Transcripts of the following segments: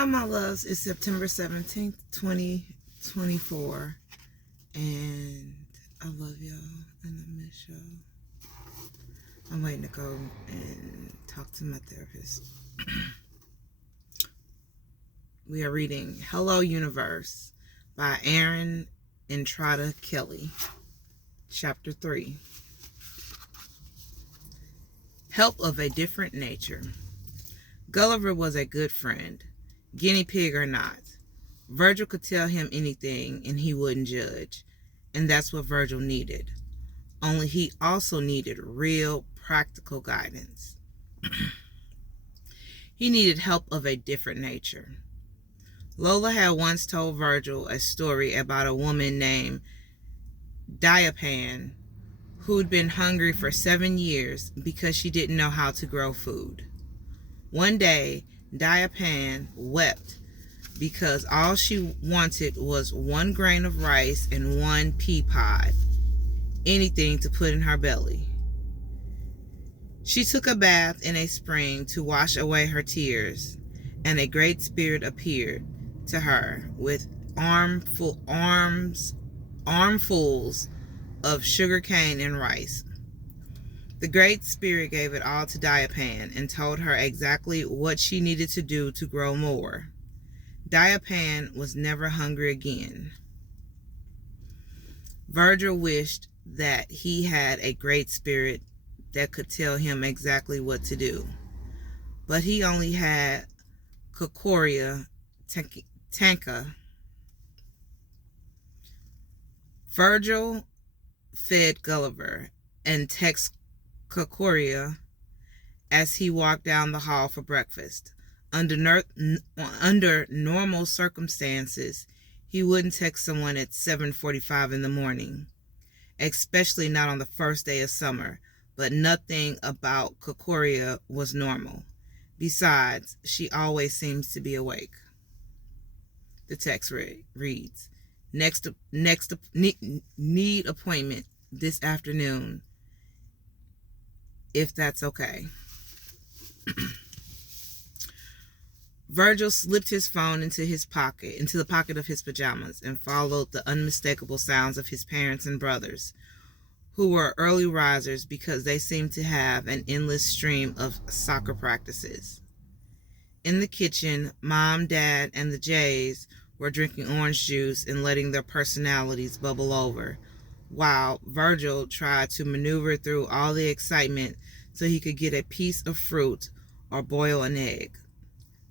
Hi, my loves. It's September 17th, 2024. And I love y'all and I miss y'all. I'm waiting to go and talk to my therapist. We are reading Hello Universe by Erin Entrada Kelly. Chapter 3. Help of a Different Nature. Gulliver was a good friend, guinea pig or not. Virgil could tell him anything and he wouldn't judge, and that's what Virgil needed. Only he also needed real, practical guidance. He needed help of a different nature. Lola had once told Virgil a story about a woman named Diapan who'd been hungry for 7 years because she didn't know how to grow food. One day, Diapan wept because all she wanted was 1 grain of rice and 1 pea pod, anything to put in her belly. She took a bath in a spring to wash away her tears, and a great spirit appeared to her with armfuls of sugar cane and rice. The Great Spirit gave it all to Diapan and told her exactly what she needed to do to grow more. Diapan was never hungry again. Virgil wished that he had a Great Spirit that could tell him exactly what to do, but he only had Kokoria Tanka. Virgil fed Gulliver and texted Kokoria as he walked down the hall for breakfast. Under normal circumstances, he wouldn't text someone at 7:45 in the morning, especially not on the first day of summer, but nothing about Kokoria was normal. Besides, she always seems to be awake. The text reads, need appointment this afternoon, if that's okay. Virgil slipped his phone into the pocket of his pajamas, and followed the unmistakable sounds of his parents and brothers, who were early risers because they seemed to have an endless stream of soccer practices. In the kitchen, Mom, Dad, and the Jays were drinking orange juice and letting their personalities bubble over, while Virgil tried to maneuver through all the excitement so he could get a piece of fruit or boil an egg.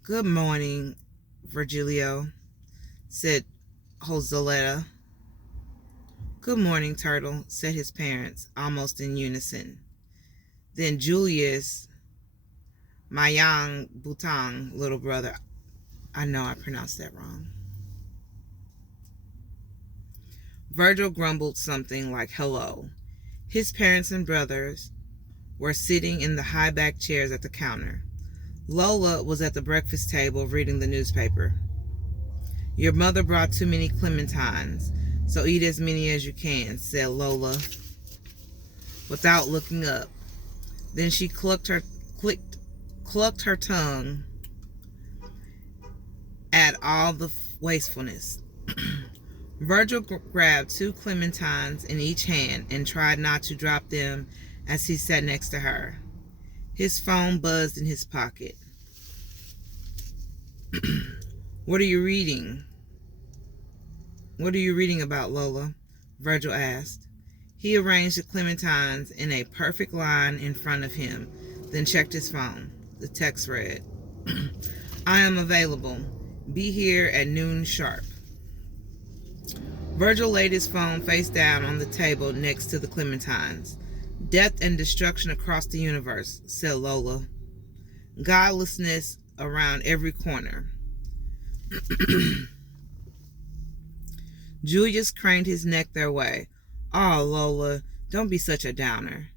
"Good morning, Virgilio," said Joseletta. "Good morning, Turtle," said his parents, almost in unison. Then Julius, my young Butang little brother, I know I pronounced that wrong. Virgil grumbled something like hello. His parents and brothers were sitting in the high-backed chairs at the counter. Lola was at the breakfast table reading the newspaper. "Your mother brought too many clementines, so eat as many as you can," said Lola, without looking up. Then she clucked her tongue at all the wastefulness. Virgil grabbed 2 clementines in each hand and tried not to drop them as he sat next to her. His phone buzzed in his pocket. What are you reading? What are you reading about, Lola?" Virgil asked. He arranged the clementines in a perfect line in front of him, then checked his phone. The text read, "I am available. Be here at noon sharp." Virgil laid his phone face down on the table next to the clementines. "Death and destruction across the universe," said Lola. "Godlessness around every corner." Julius craned his neck their way. "Oh, Lola, don't be such a downer."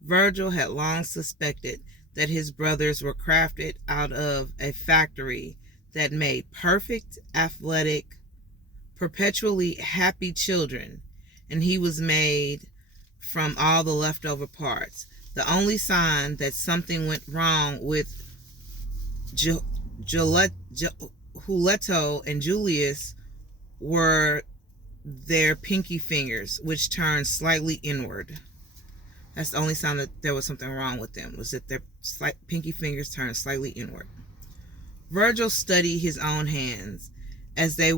Virgil had long suspected that his brothers were crafted out of a factory that made perfect, athletic, perpetually happy children, and he was made from all the leftover parts. The only sign that something went wrong with Huleto and Julius were their pinky fingers, which turned slightly inward. That's the only sign that there was something wrong with them, was that their pinky fingers turned slightly inward. Virgil studied his own hands as they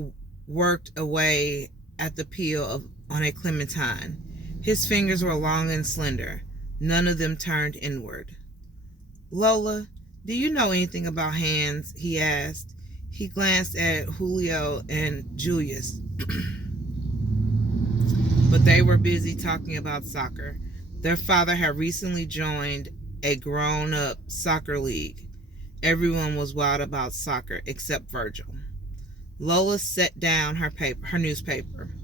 worked away at the peel on a clementine. His fingers were long and slender. None of them turned inward. "Lola, do you know anything about hands?" he asked. He glanced at Julio and Julius, but they were busy talking about soccer. Their father had recently joined a grown-up soccer league. Everyone was wild about soccer except Virgil. Lola set down her newspaper.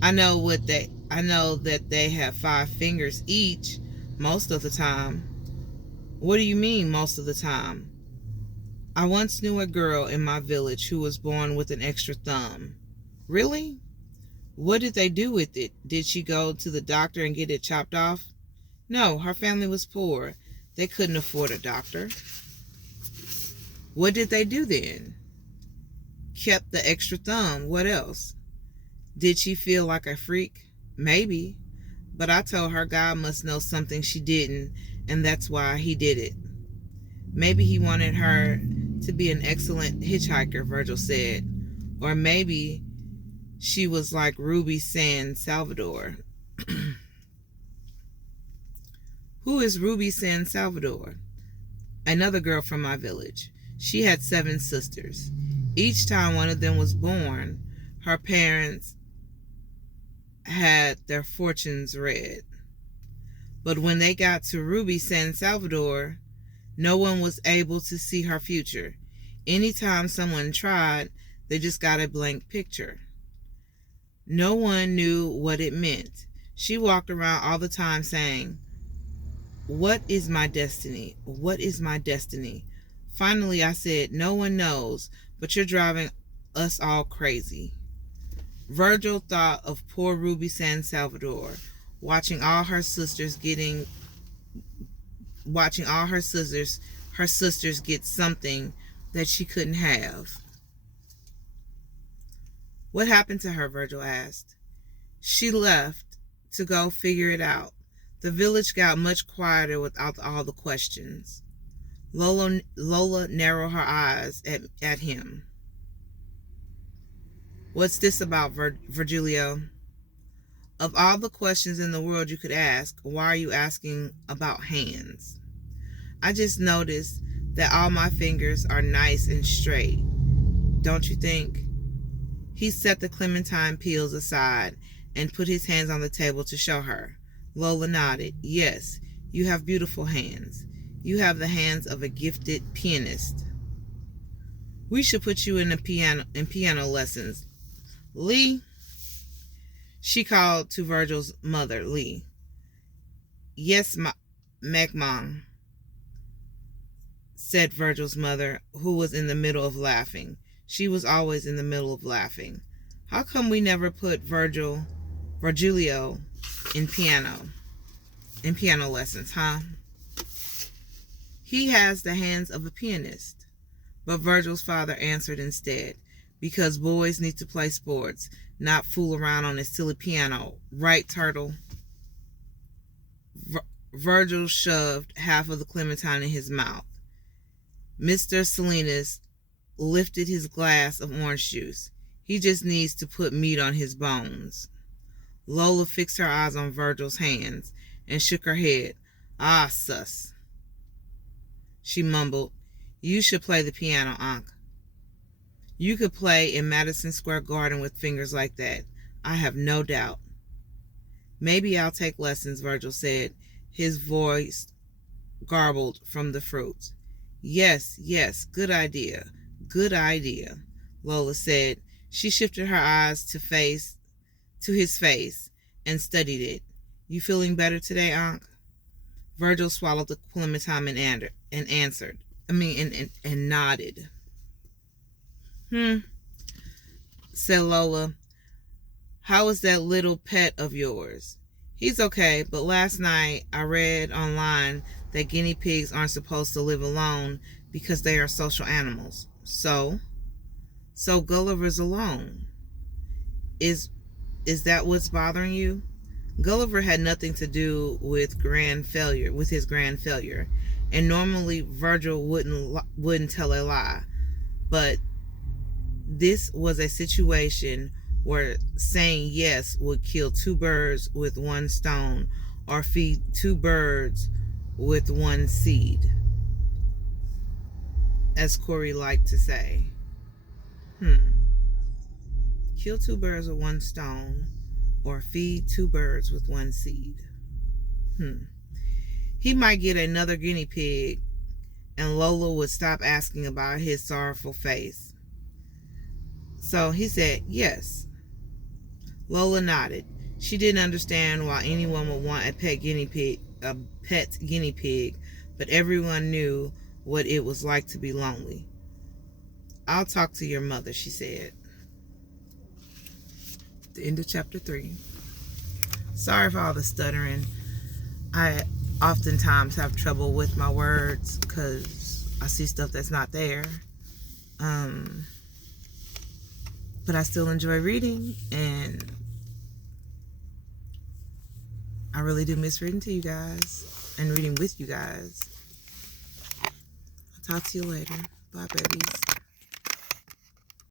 I know that they have 5 fingers each most of the time." "What do you mean, most of the time?" "I once knew a girl in my village who was born with an extra thumb." "Really? What did they do with it? Did she go to the doctor and get it chopped off?" "No, her family was poor. They couldn't afford a doctor." "What did they do then?" "Kept the extra thumb. What else?" "Did she feel like a freak?" "Maybe. But I told her God must know something she didn't, and that's why he did it." "Maybe he wanted her to be an excellent hitchhiker," Virgil said. "Or maybe she was like Ruby San Salvador." "Who is Ruby San Salvador?" "Another girl from my village. She had 7 sisters. Each time one of them was born, her parents had their fortunes read. But when they got to Ruby San Salvador, no one was able to see her future. Anytime someone tried, they just got a blank picture. No one knew what it meant. She walked around all the time saying, 'What is my destiny? What is my destiny?' Finally, I said, 'No one knows, but you're driving us all crazy.'" Virgil thought of poor Ruby San Salvador, watching all her sisters get something that she couldn't have. "What happened to her?" Virgil asked. "She left to go figure it out. The village got much quieter without all the questions." Lola narrowed her eyes at him. "What's this about, Virgilio? Of all the questions in the world you could ask, why are you asking about hands?" "I just noticed that all my fingers are nice and straight. Don't you think?" He set the clementine peels aside and put his hands on the table to show her. Lola nodded. "Yes, you have beautiful hands. You have the hands of a gifted pianist. We should put you in piano lessons. Lee," she called to Virgil's mother, Lee. "Yes, Mom," said Virgil's mother, who was in the middle of laughing. She was always in the middle of laughing. "How come we never put Virgilio in piano lessons, huh? He has the hands of a pianist." But Virgil's father answered instead, "Because boys need to play sports, not fool around on a silly piano. Right, Turtle?" Virgil shoved half of the clementine in his mouth. Mr. Salinas lifted his glass of orange juice. "He just needs to put meat on his bones." Lola fixed her eyes on Virgil's hands and shook her head. "Ah, sus," she mumbled. "You should play the piano, Unc. You could play in Madison Square Garden with fingers like that, I have no doubt." "Maybe I'll take lessons," Virgil said, his voice garbled from the fruit. Yes, good idea, Lola said. She shifted her eyes to his face and studied it. "You feeling better today, Unc?" Virgil swallowed the clementine and answered. And nodded. Said Lola. "How is that little pet of yours?" "He's okay, but last night I read online that guinea pigs aren't supposed to live alone because they are social animals." "So?" So Gulliver's alone. Is that what's bothering you? Gulliver had nothing to do with his grand failure. And normally Virgil wouldn't tell a lie. But this was a situation where saying yes would kill two birds with one stone, or feed two birds with one seed, as Corey liked to say. Kill two birds with one stone, or feed two birds with one seed. He might get another guinea pig, and Lola would stop asking about his sorrowful face. So he said yes. Lola nodded. She didn't understand why anyone would want a pet guinea pig, but everyone knew what it was like to be lonely. I'll talk to your mother, she said. The end of chapter 3. Sorry for all the stuttering. I oftentimes have trouble with my words because I see stuff that's not there. But I still enjoy reading, and I really do miss reading to you guys and reading with you guys. I'll talk to you later. Bye, babies.